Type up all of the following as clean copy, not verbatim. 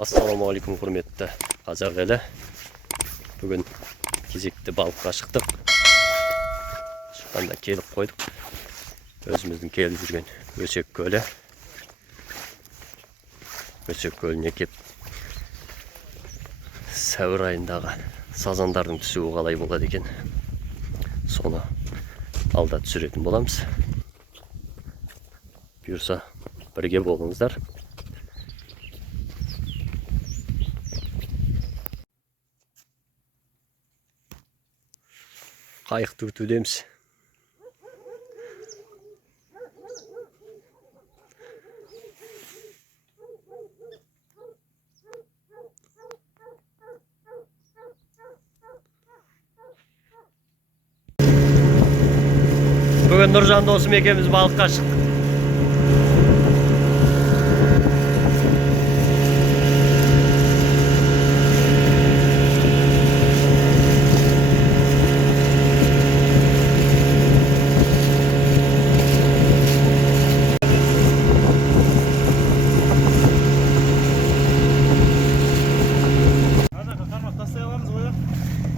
Ассалаумағалейкум құрметті қазақ елі. Бүгін кезекті балыққа шықтық. Шыққанда келіп қойдық. Өзіміздің келіп жүрген Өсек көлі. Өсек көліне кеп сәуір айындағы сазандардың түсуі қалай болады екен. Соны алда түсіретін боламыз. Бұйырса бірге болыңыздар. Қайық түртудеміз. Бүгін Нұржан досым екеуміз балыққа шықтық.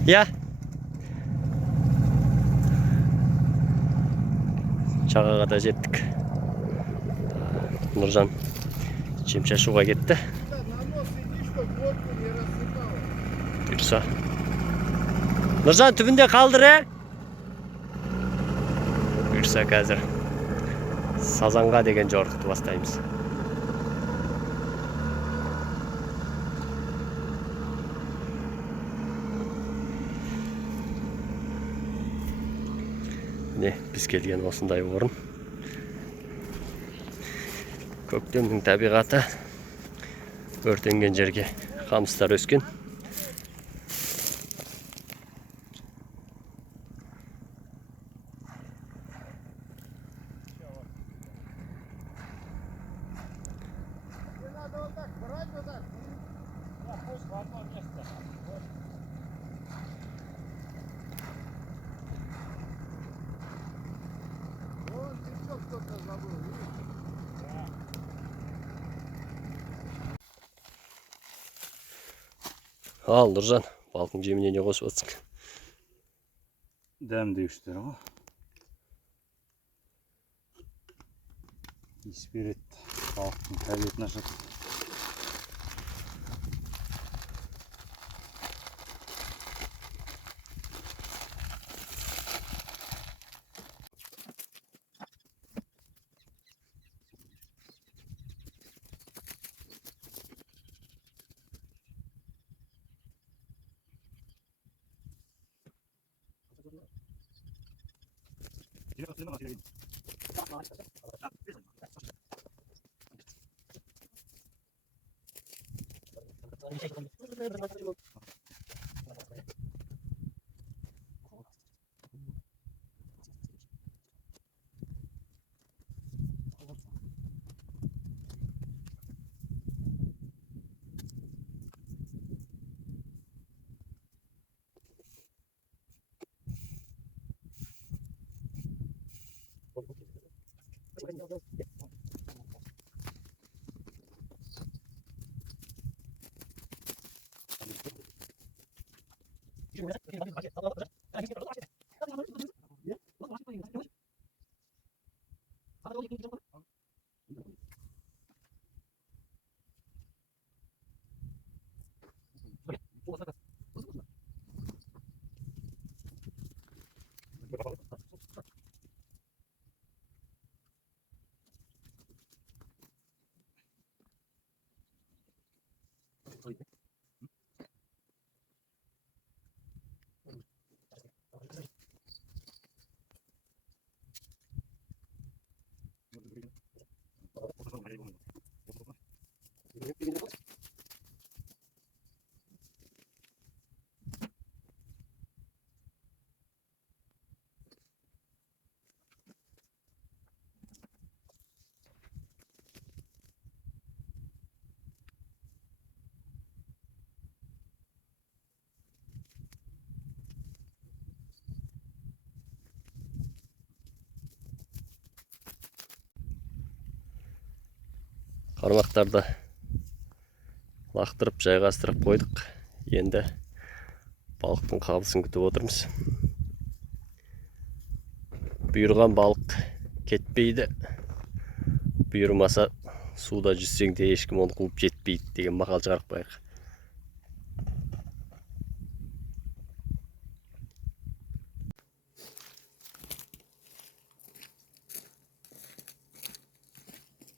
Ya. Çağağa da жетtik. Нұржан жем шашуға кетті. Бұйырса. Нұржан түбінде қалдыр, Бұйырса қазір сазанға деген жорықты бастаймыз. Біз келген осындай орын. Көктемнің табиғаты, өртенген жерге қамыстар өскен. Ал, Нұржан, балықтың жеміне не қосып отырсың? Дәм деушілер ғой. Иіс береді, балықтың тәбетін ашады. Қармақтарды лақтырып жайғастырып қойдық. Енді балықтың қабылсын күтіп отырмыз. Бұйырған балық кетпейді. Бұйырмаса суда жүзсең де ешкім оны қуып жетпейді деген мақал шығарып қояйық.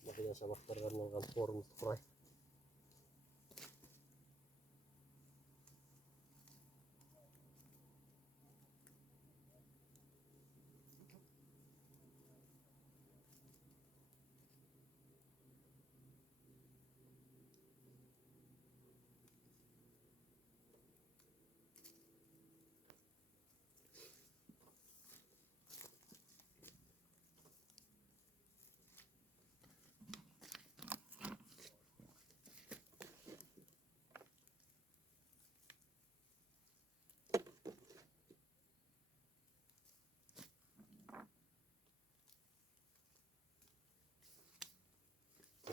Мақина шабақтарға арналған торымызды құрайық.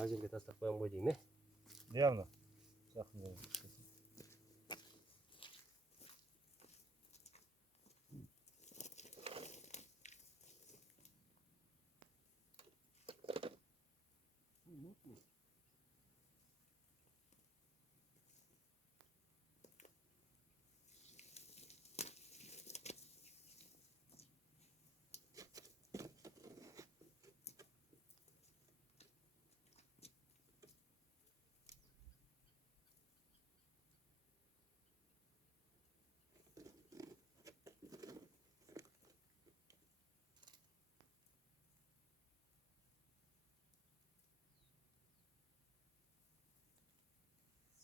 Мына жерге тастап қоям ғой деймін, Явно. Жақын болу.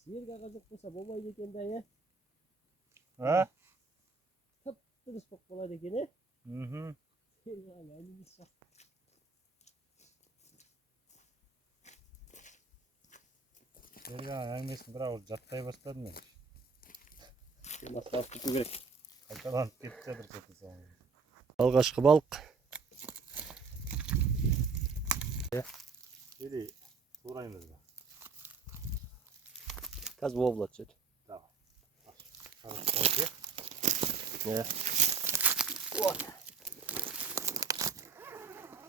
Серік аға жоқ болса болмайды екен да, е? А? Тып-тыныш болып қалады екен, е? Серік аға әңгімесі жоқ. Берген әңгімесін бірақ жаттай бастадым мен. Бастап кету керек. Қайталанып кетіп жатыр кете соң. Алғашқы балық. Или тураймыз ба? Қазір воблат сөйт.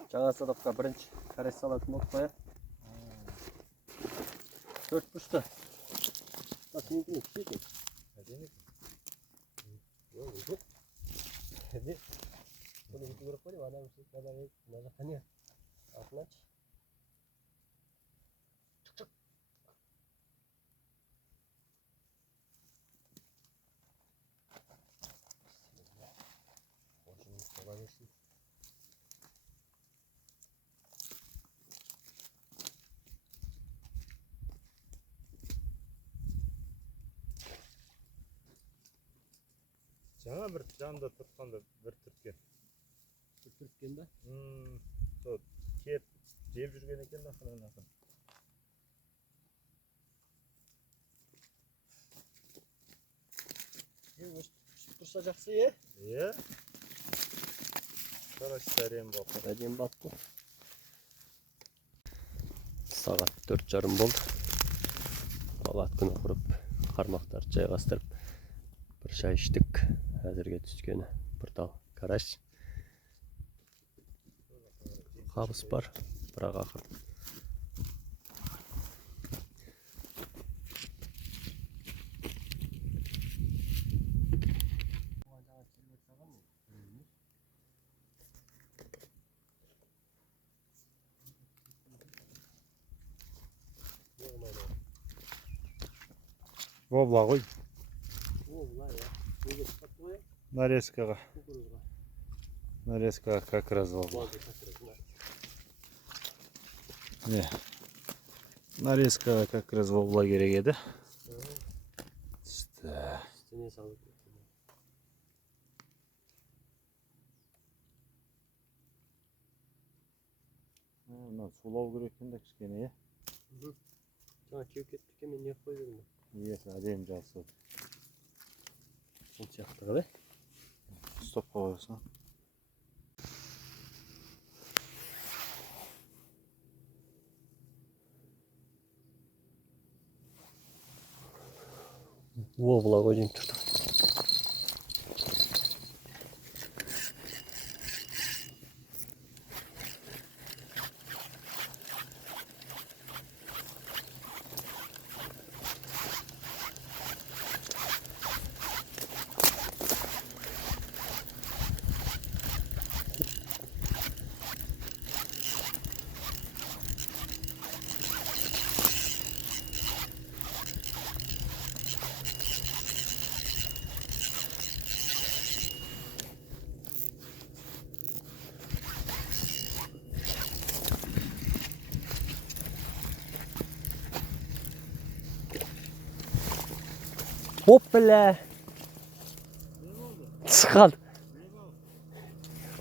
Жаңа садаққа бірінші карась салатын болып қоя. Төрт пұшты. Сенікіне түсі екен. Bunu bir grup var ya, adam işte kadar ne hani altına aç. Çık çık. Borcumuz kolay gelsin. Жаңа бір жанында тұртқанда бір түрткен. Bir Türk'ün de. Сол кеп жеп жүрген екен ақырын ақырын. Тұрса жақсы, е? Иә. Қараш сәрем бапы. Әдем бапы. Сағат 4:30 болды. Бала күні құрып, қармақтарды жайғастырып, бір шай іштік. Әзірге түскені бір тал карась. Қабыс бар, бірақ ақыр. Вобла ғой. Вобла, я. Неге тұтап қоя? Нарезкаға. Кукурузға. Нарезкаға как раз вобла. Не. Нарезкаға как раз вобла керек еді. Үстіне салып кетті. Мына сулау керек екен де кішкене, е? Жаңа кеуіп кетті екен, мен не қойып едім? Иесі әдемі жақсы. Сол сияқты ғой. Ұстап қойсың. Вобла koyayım tuttum. Hoppala. Çıkal.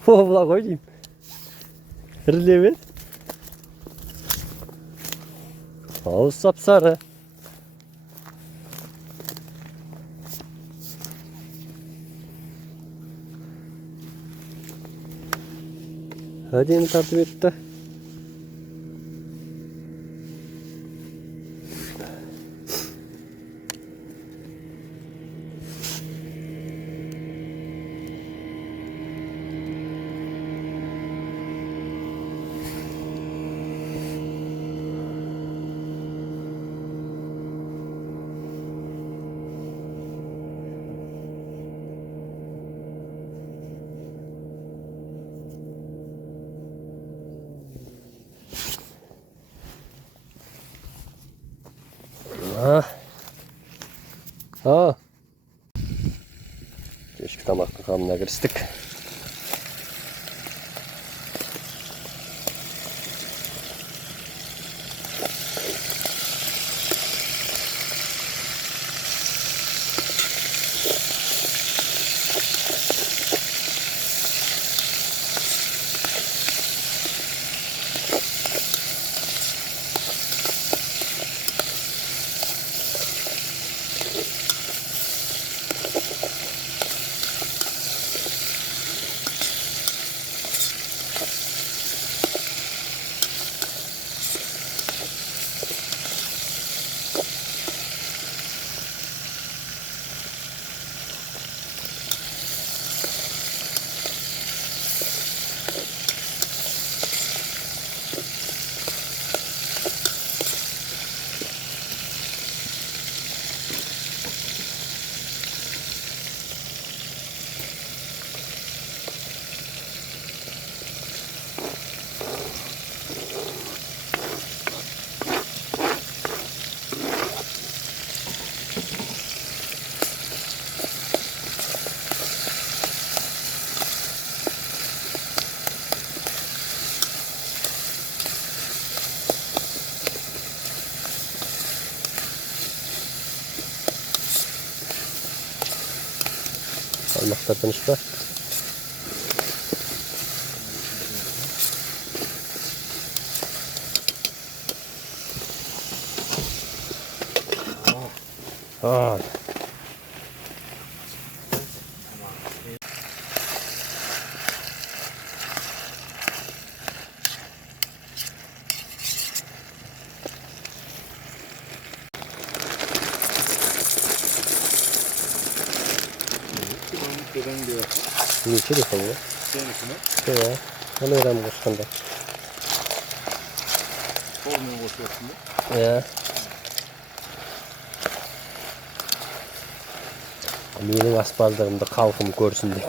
Vobla koyayım. Hırlı Ağız sapsarı. Hadi yeni takip etti. Ha. Keşke tamaklı kanına kırstık. Parmaklardan işte. Ay. Niçin de bu? Şey ya. Hani öğren başkanda. Olmuyor boşuyorsun. Ya. Benim asfaltlarımda kalkımı görsün diye.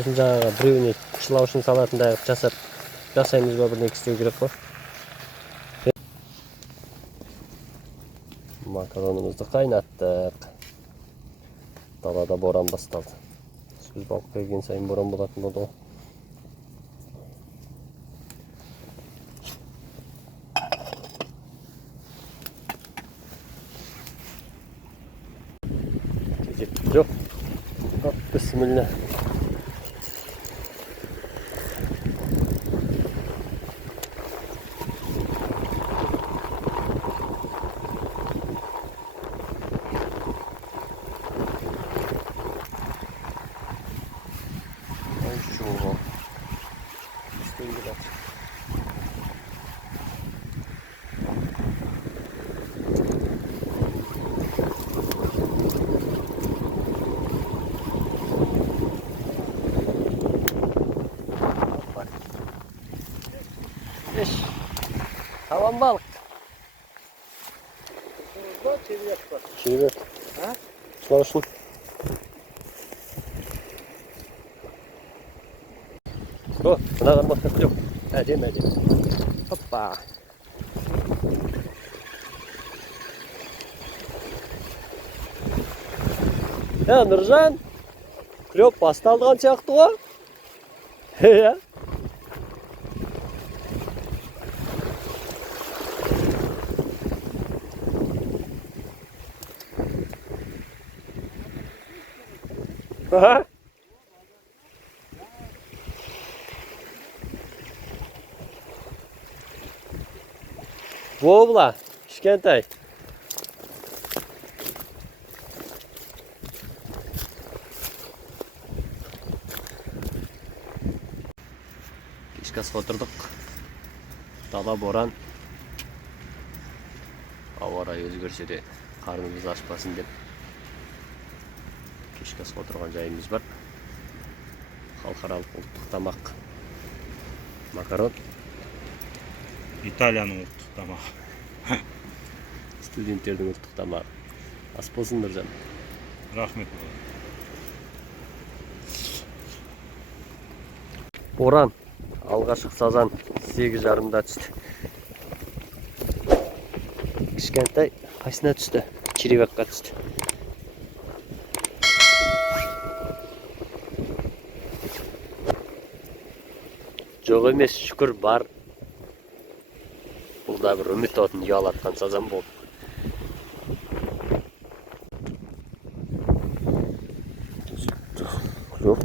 Soсын жаңағы біреуіне шылаушын салатындай жасаймыз ба бірдеңе істеу керек қой. Макаронымызды қайнаттық. Далада боран басталды. Сөз балыққа келген сайын боран болатын болды ғой. Кезек жоқ. Bismillah. болған. Үстен келеді. Tamam balık. Çevir. Ha? Çalışın. Oh, buna karmak yok. Edeyim. Hoppa. Ya Nurcan. Klop pasta aldığın çaktı o. He ya. Aha. Vovla, Kishkentay. Kechki o'tirdik. Dala boran. Havo rayi o'zgarsa de qarnimiz ochmasin deb kechki o'tirgan joyimiz bor. Xalqarалық ұлттық тамақ. Makaron. Италияның ұлттық тамағы. Студенттердің ұлттық тамағы. Ас болсын Нұржан. Рахмет. Боран. Алғашқы сазан 8:30-да түсті. Кішкентай қайсына түсті? Черевякқа түсті. Жоқ емес, шүкір бар. Бұл да бір үміт отын ұялатқан сазан болды. Жоқ.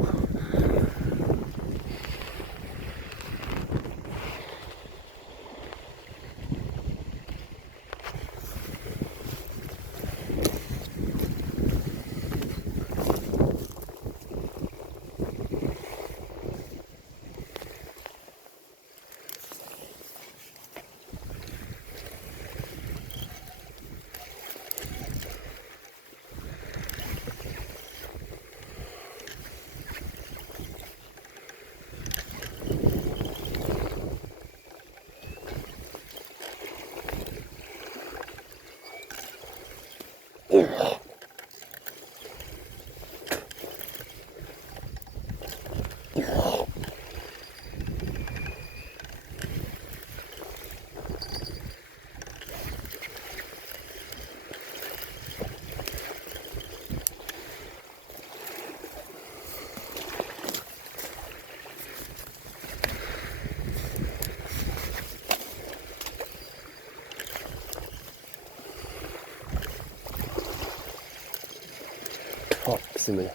Hop, bismillah.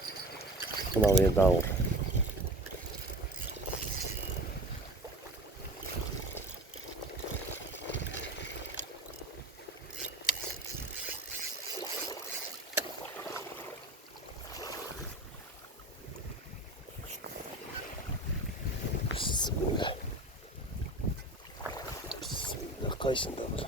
Mынау енді ауыр. Bismillah. Bismillah. Қайсында бір?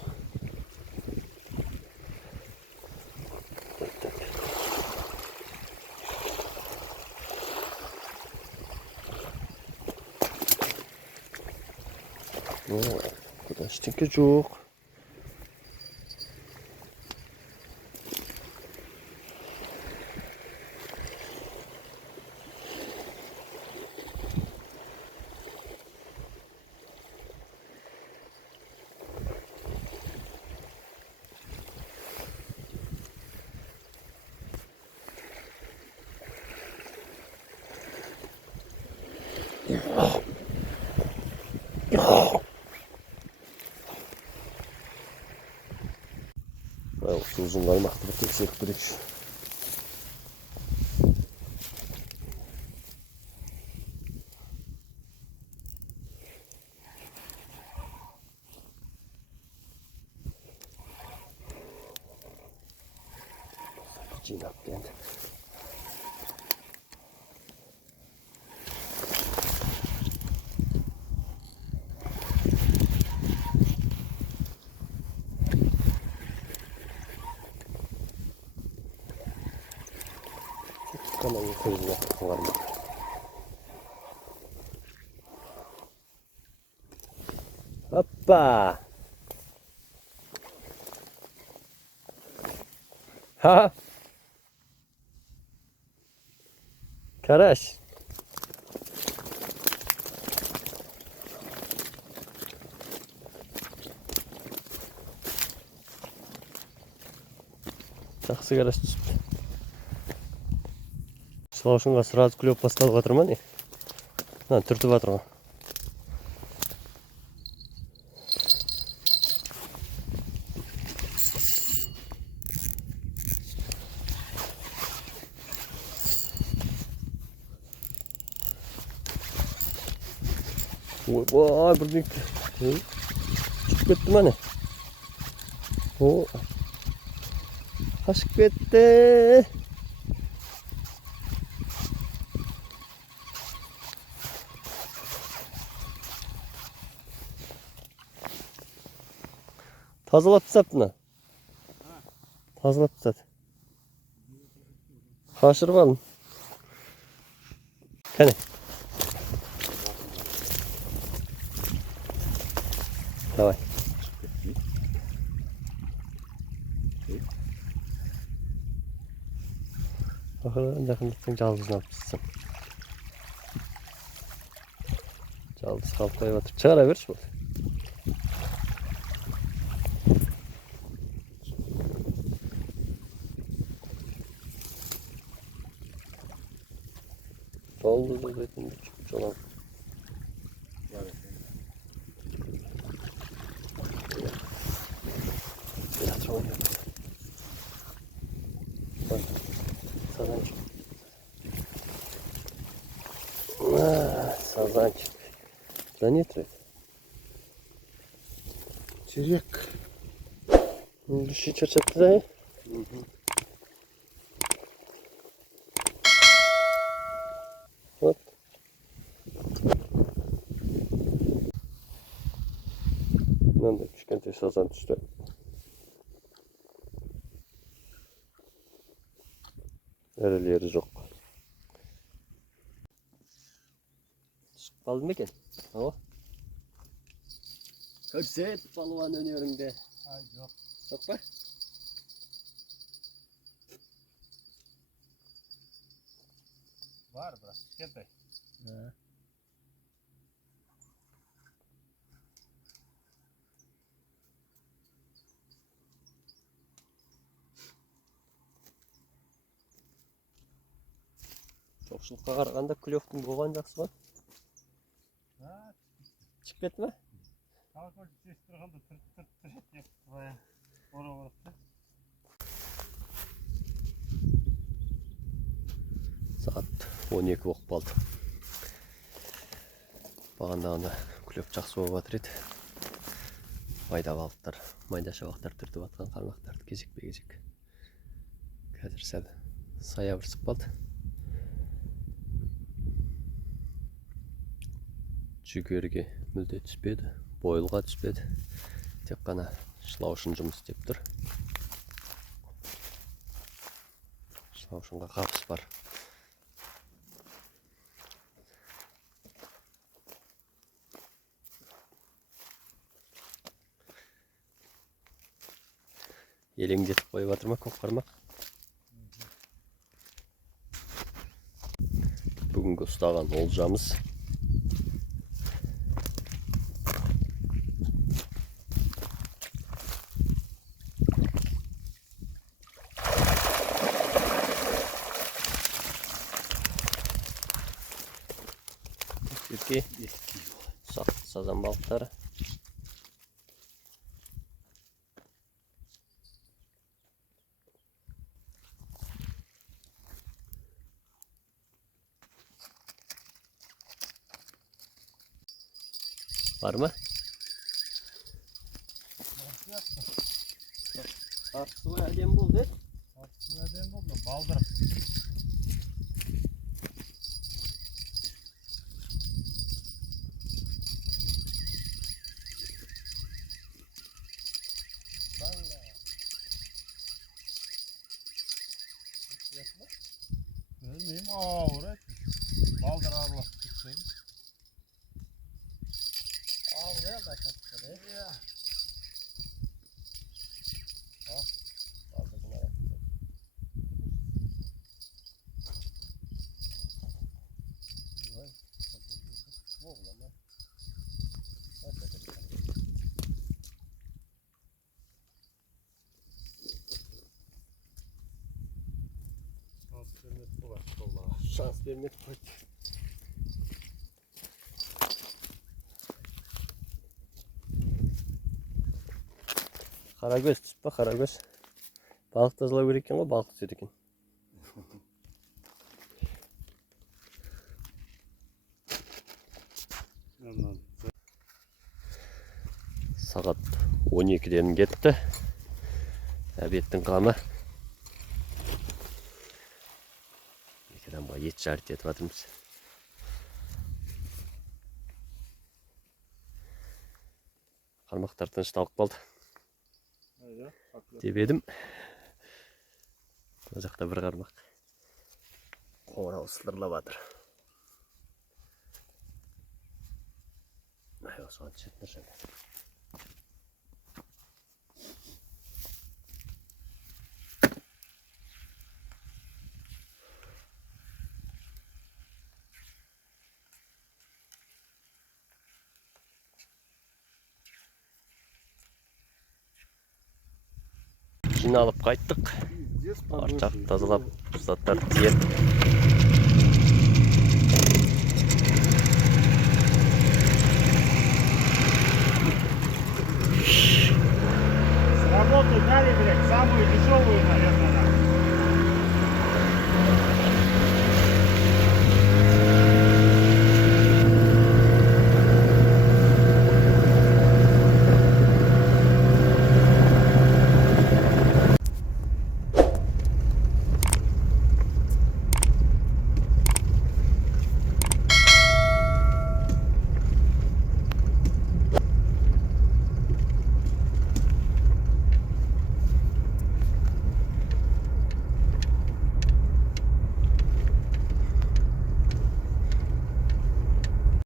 Куда ештеңке жоқ. Осы ұзын қармақты бір тексеріп көрейікші. Жинап енді. Ana 200 watt var mı? Hoppa! Ha! Karaş. Жақсы қараш түсіпті. Слаушынға сразу клёп басталып жатыр ма не? Түртіп жатыр ма? Ой, бірден шығып кетті ма не? О, қашып кетті. Тазалап тастапты мына. Тазалап тастады. Қашырып алдым. Кәне. Давай. Ақырдан жақындатсаң жалғызын алып тастасам. Жалғыз қалып қойып жатыр. Шығара берші болды. Oldu da zaten çoğalan. Biraz oynuyor. Bak, sazançık. Sazançık. Да нет ведь. Черек. Души чачапты да? Вот. Мынандай кішкентай сазан түсті. Ірілері жоқ. Шығып қалды ма екен? О. Көрсет балуан өнеріңді. Жоқ. Жоқ па? Бар, бірақ кішкентай. Жоқшылыққа қарағанда клевтың болған жақсы ма? Шығып кетті ме? Колокольчик тесіп тұрғанда түрт деп ора-ора. Saat 12 болып қалды. Бағандағында клев жақсы болып жатыр еді. Майда балықтар, майда шабақтар түртіп жатқан қармақтарды кезекпе-кезек. Қазір сәл саябырсып қалды. Жүгерге мүлде түспеді, бойылға түспеді. Тек қана шылаушын жұмыс істеп тұр. Шылаушынға қапыс бар. Елеңдетіп қойып жатыр ма көк қармақ? Бүгінгі ұстаған олжамыз. Ұсақ сазан балықтары. Var mı? Artısı әдем болды. Artısı әдем болды, балдыр. Білмеймін, Şans vermedi koydu. Karagöz tutma karagöz. Balık tazıla verirken o balık tutuyordu ekan. Saat 12'den ketdi. Обедтің қамы. Екі адамға ет жарты етіп жатырмыз. Қармақтар тынышталып қалды. Деп едім. Ол жақта бір қармақ. Қоңырау сылдырлап жатыр. Осыған түсетін жаңа. Жиналып қайттық. Арчақ тазалап, заттарды тиеп